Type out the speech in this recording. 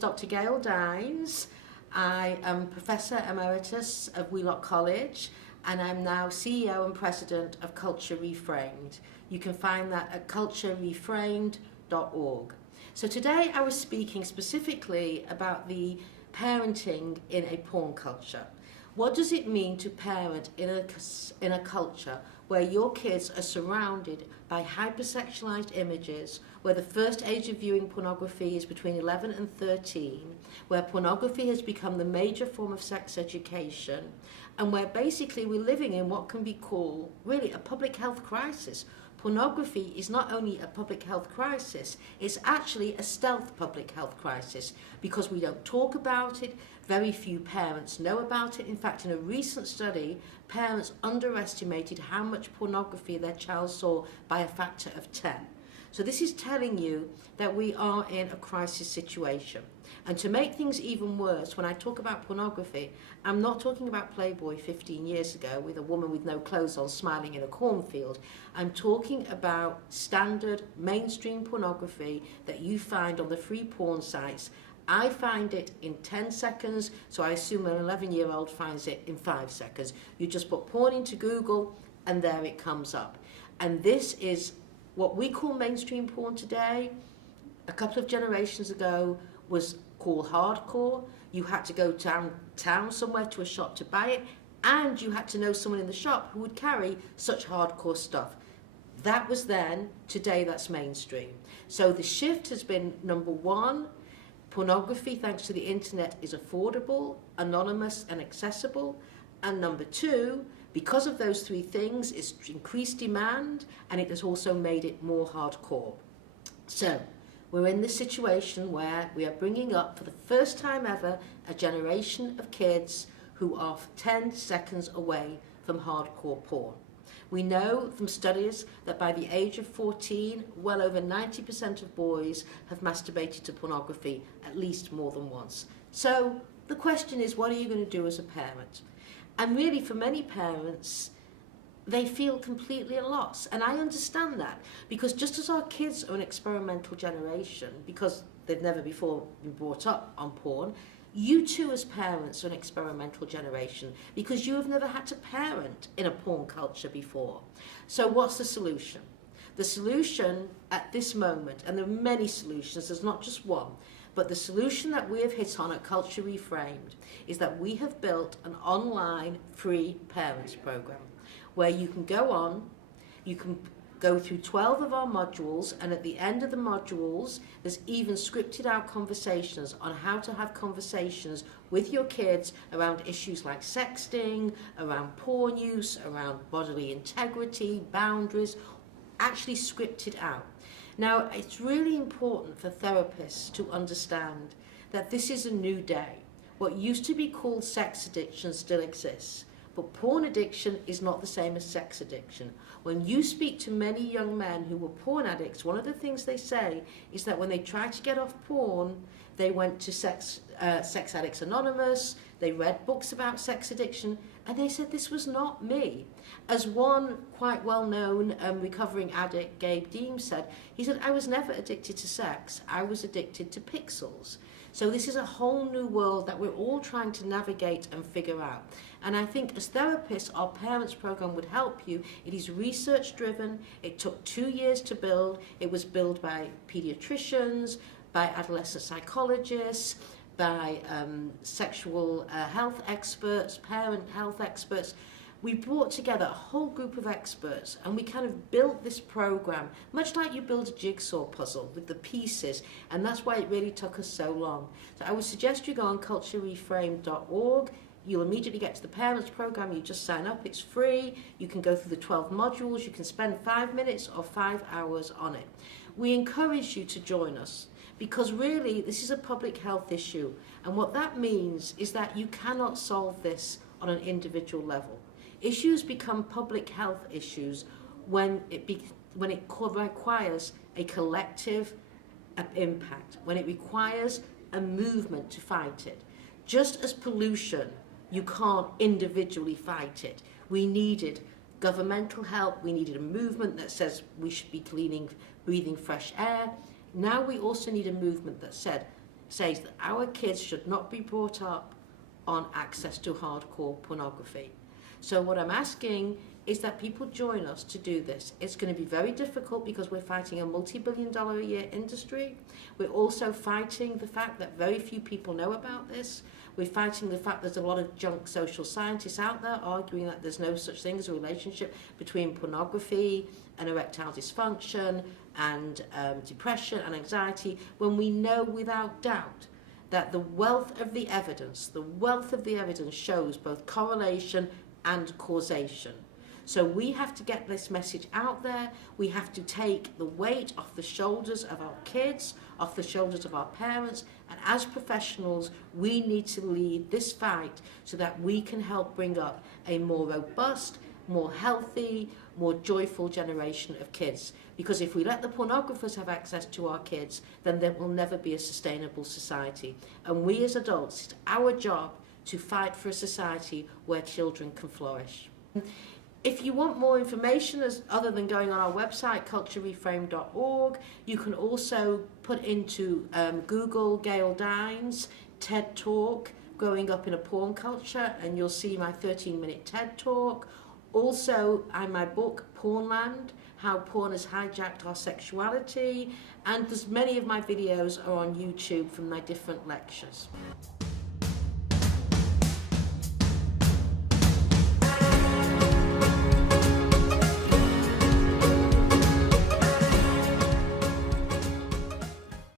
Dr. Gail Dines. I am Professor Emeritus of Wheelock College, and I'm now CEO and President of Culture Reframed. You can find that at culturereframed.org. So today I was speaking specifically about the parenting in a porn culture. What does it mean to parent in a culture where your kids are surrounded by hypersexualized images, where the first age of viewing pornography is between 11 and 13, where pornography has become the major form of sex education, and where basically we're living in what can be called really a public health crisis. Pornography is not only a public health crisis, it's actually a stealth public health crisis because we don't talk about it, very few parents know about it. In fact, in a recent study, parents underestimated how much pornography their child saw by a factor of 10. So this is telling you that we are in a crisis situation. And to make things even worse, when I talk about pornography, I'm not talking about Playboy 15 years ago with a woman with no clothes on smiling in a cornfield. I'm talking about standard mainstream pornography that you find on the free porn sites. I find it in 10 seconds, so I assume an 11-year-old finds it in 5 seconds. You just put porn into Google and there it comes up. And this is what we call mainstream porn today. A couple of generations ago was called hardcore. You had to go downtown somewhere to a shop to buy it, and you had to know someone in the shop who would carry such hardcore stuff. That was then. Today that's mainstream. So the shift has been, number one, pornography, thanks to the internet, is affordable, anonymous and accessible. And number two, because of those three things, it's increased demand, and it has also made it more hardcore. So we're in this situation where we are bringing up, for the first time ever, a generation of kids who are 10 seconds away from hardcore porn. We know from studies that by the age of 14, well over 90% of boys have masturbated to pornography at least more than once. So the question is, what are you going to do as a parent? And really, for many parents, they feel completely at a loss. And I understand that, because just as our kids are an experimental generation, because they've never before been brought up on porn, you too as parents are an experimental generation, because you have never had to parent in a porn culture before. So what's the solution? The solution at this moment, and there are many solutions, there's not just one, but the solution that we have hit on at Culture Reframed is that we have built an online free parents program where you can go on, you can go through 12 of our modules, and at the end of the modules, there's even scripted out conversations on how to have conversations with your kids around issues like sexting, around porn use, around bodily integrity, boundaries, actually scripted out. Now, it's really important for therapists to understand that this is a new day. What used to be called sex addiction still exists. But porn addiction is not the same as sex addiction. When you speak to many young men who were porn addicts, one of the things they say is that when they tried to get off porn, they went to Sex Addicts Anonymous, they read books about sex addiction, and they said, this was not me. As one quite well-known recovering addict, Gail said, he said, I was never addicted to sex, I was addicted to pixels. So this is a whole new world that we're all trying to navigate and figure out. And I think as therapists, our parents program would help you. It is research driven. It took 2 years to build. It was built by pediatricians, by adolescent psychologists, by sexual health experts, parent health experts. We brought together a whole group of experts, and we kind of built this program, much like you build a jigsaw puzzle with the pieces, and that's why it really took us so long. So I would suggest you go on culturereframed.org. You'll immediately get to the parents program. You just sign up, it's free. You can go through the 12 modules. You can spend 5 minutes or 5 hours on it. We encourage you to join us, because really this is a public health issue, and what that means is that you cannot solve this on an individual level. Issues become public health issues when it requires a collective impact, when it requires a movement to fight it. Just as pollution, you can't individually fight it. We needed governmental help, we needed a movement that says we should be breathing fresh air. Now we also need a movement that said says that our kids should not be brought up on access to hardcore pornography. So what I'm asking is that people join us to do this. It's going to be very difficult because we're fighting a multi-billion-dollar a year industry. We're also fighting the fact that very few people know about this. We're fighting the fact there's a lot of junk social scientists out there arguing that there's no such thing as a relationship between pornography and erectile dysfunction and depression and anxiety, when we know without doubt that the wealth of the evidence shows both correlation and causation. So we have to get this message out there. We have to take the weight off the shoulders of our kids, off the shoulders of our parents, and as professionals, we need to lead this fight so that we can help bring up a more robust, more healthy, more joyful generation of kids. Because if we let the pornographers have access to our kids, then there will never be a sustainable society. And we as adults, it's our job to fight for a society where children can flourish. If you want more information other than going on our website, culturereframed.org, you can also put into Google Gail Dines TED Talk, Growing Up in a Porn Culture, and you'll see my 13-minute TED Talk. Also, my book, Pornland, How Porn Has Hijacked Our Sexuality, and there's many of my videos are on YouTube from my different lectures.